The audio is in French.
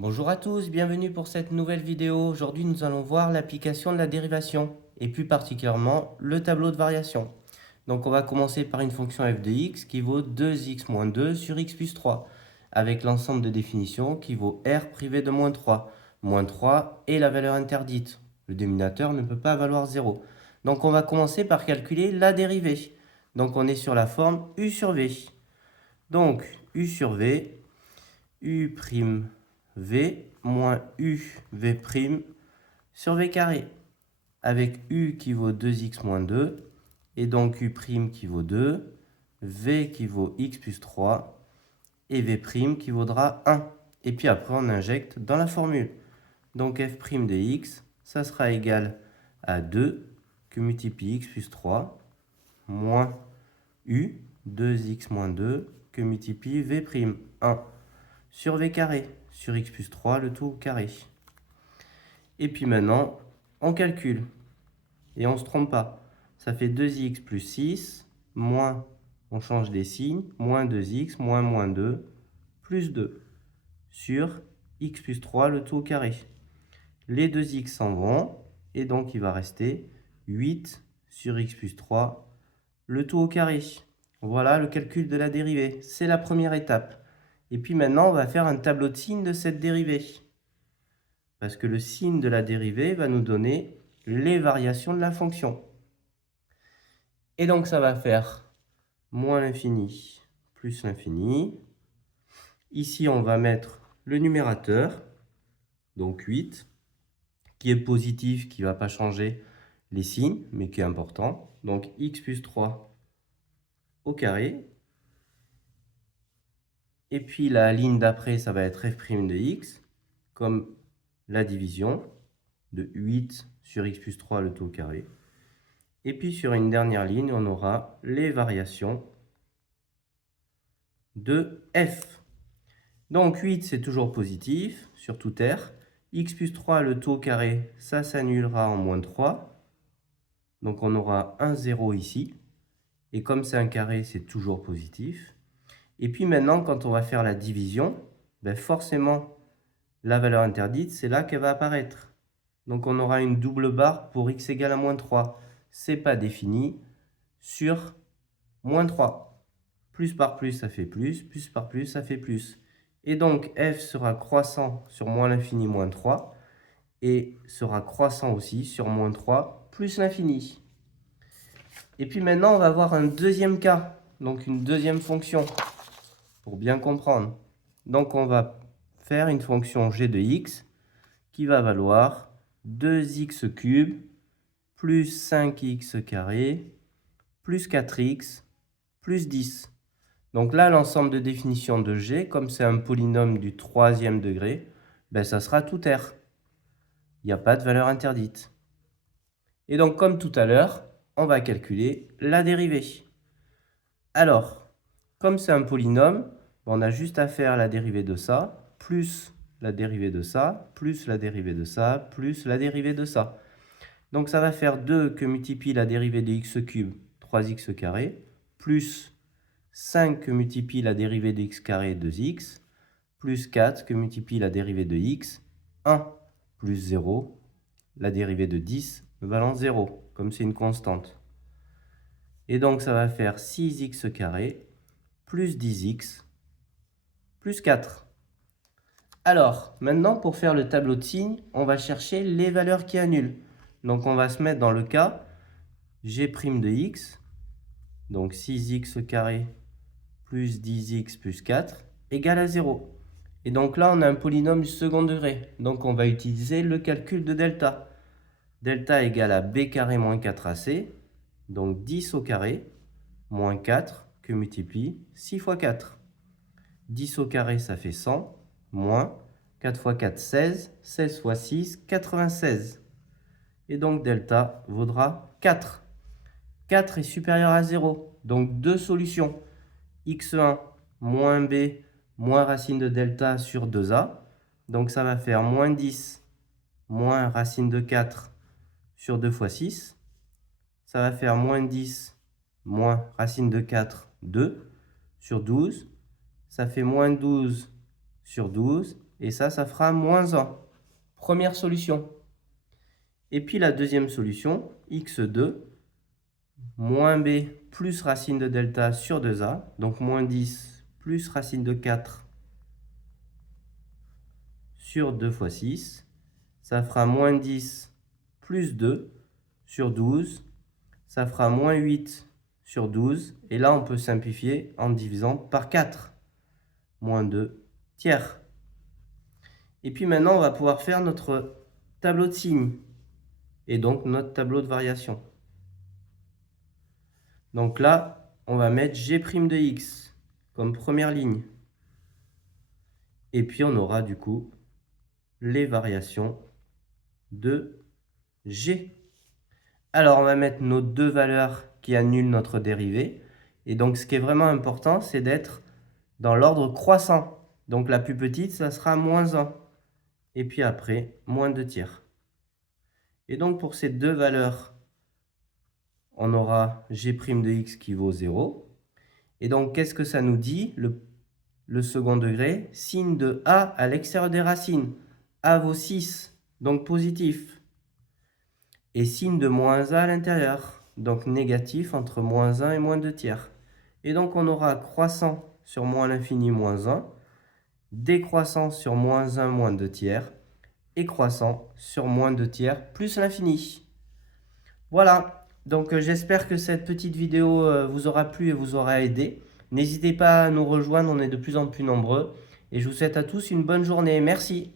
Bonjour à tous, bienvenue pour cette nouvelle vidéo. Aujourd'hui, nous allons voir l'application de la dérivation et plus particulièrement le tableau de variation. Donc, on va commencer par une fonction f de x qui vaut 2x moins 2 sur x plus 3 avec l'ensemble de définitions qui vaut r privé de moins 3. Moins 3 est la valeur interdite. Le dénominateur ne peut pas valoir 0. Donc, on va commencer par calculer la dérivée. Donc, on est sur la forme u sur v. Donc, u sur v, u' v moins uv' sur v carré, avec u qui vaut 2x moins 2, et donc u' qui vaut 2, v qui vaut x plus 3, et v' qui vaudra 1. Et puis après, on injecte dans la formule. Donc f' de x, ça sera égal à 2 que multiplie x plus 3, moins u, 2x moins 2, que multiplie v', 1, sur v carré, sur x plus 3, le tout au carré. Et puis maintenant, on calcule. Et on ne se trompe pas. Ça fait 2x plus 6, moins, on change les signes, moins 2x, moins 2, plus 2, sur x plus 3, le tout au carré. Les 2x s'en vont, et donc il va rester 8 sur x plus 3, le tout au carré. Voilà le calcul de la dérivée. C'est la première étape. Et puis maintenant, on va faire un tableau de signes de cette dérivée. Parce que le signe de la dérivée va nous donner les variations de la fonction. Et donc, ça va faire moins l'infini plus l'infini. Ici, on va mettre le numérateur, donc 8, qui est positif, qui ne va pas changer les signes, mais qui est important. Donc, x plus 3 au carré. Et puis, la ligne d'après, ça va être f' de x, comme la division de 8 sur x plus 3, le tout au carré. Et puis sur une dernière ligne, on aura les variations de f. Donc 8, c'est toujours positif sur tout R. X plus 3, le tout au carré, ça s'annulera en moins 3. Donc on aura un 0 ici. Et comme c'est un carré, c'est toujours positif. Et puis maintenant, quand on va faire la division, ben forcément, la valeur interdite, c'est là qu'elle va apparaître. Donc on aura une double barre pour x égale à moins 3. Ce n'est pas défini sur moins 3. Plus par plus, ça fait plus par plus, ça fait plus. Et donc f sera croissant sur moins l'infini moins 3 et sera croissant aussi sur moins 3 plus l'infini. Et puis maintenant, on va voir un deuxième cas, donc une deuxième fonction, pour bien comprendre. Donc on va faire une fonction g de x qui va valoir 2x³ plus 5x carré plus 4x plus 10. Donc là, l'ensemble de définitions de g, comme c'est un polynôme du troisième degré, ben ça sera tout R. Il n'y a pas de valeur interdite. Et donc, comme tout à l'heure, on va calculer la dérivée. Alors, comme c'est un polynôme, on a juste à faire la dérivée de ça, plus la dérivée de ça, plus la dérivée de ça, plus la dérivée de ça. Donc ça va faire 2 que multiplie la dérivée de x³, 3x carré, plus 5 que multiplie la dérivée de x carré, 2x, plus 4 que multiplie la dérivée de x, 1, plus 0, la dérivée de 10 valant 0, comme c'est une constante. Et donc ça va faire 6x carré, plus 10x, plus 4. Alors, maintenant, pour faire le tableau de signes, on va chercher les valeurs qui annulent. Donc on va se mettre dans le cas g' de x, donc 6x carré plus 10x plus 4 égale à 0. Et donc là, on a un polynôme du second degré. Donc on va utiliser le calcul de delta. Delta égale à b carré moins 4ac, donc 10 au carré, moins 4 que multiplie 6 fois 4. 10 au carré, ça fait 100, moins 4 fois 4, 16, 16 fois 6, 96. Et donc delta vaudra 4. 4 est supérieur à 0, donc deux solutions. x1 moins b moins racine de delta sur 2a. Donc ça va faire moins 10 moins racine de 4 sur 2 fois 6. Ça va faire moins 10 moins racine de 4, 2 sur 12. Ça fait moins 12 sur 12 Et ça fera moins 1. Première solution. Et puis la deuxième solution, x2 moins b plus racine de delta sur 2a, donc moins 10 plus racine de 4 sur 2 fois 6, ça fera moins 10 plus 2 sur 12, ça fera moins 8 sur 12, et là on peut simplifier en divisant par 4, moins 2 tiers. Et puis maintenant on va pouvoir faire notre tableau de signes, et donc notre tableau de variation. Donc là, on va mettre g' de x comme première ligne. Et puis on aura du coup les variations de g. Alors on va mettre nos deux valeurs qui annulent notre dérivée. Et donc ce qui est vraiment important, c'est d'être dans l'ordre croissant. Donc la plus petite, ça sera moins 1. Et puis après, moins 2 tiers. Et donc pour ces deux valeurs, on aura g' de x qui vaut 0. Et donc qu'est-ce que ça nous dit, le second degré? Signe de a à l'extérieur des racines. A vaut 6, donc positif. Et signe de moins a à l'intérieur, donc négatif entre moins 1 et moins 2 tiers. Et donc on aura croissant sur moins l'infini moins 1, décroissant sur moins 1 moins 2 tiers, et croissant sur moins 2 tiers plus l'infini. Voilà, donc j'espère que cette petite vidéo vous aura plu et vous aura aidé. N'hésitez pas à nous rejoindre, on est de plus en plus nombreux. Et je vous souhaite à tous une bonne journée. Merci.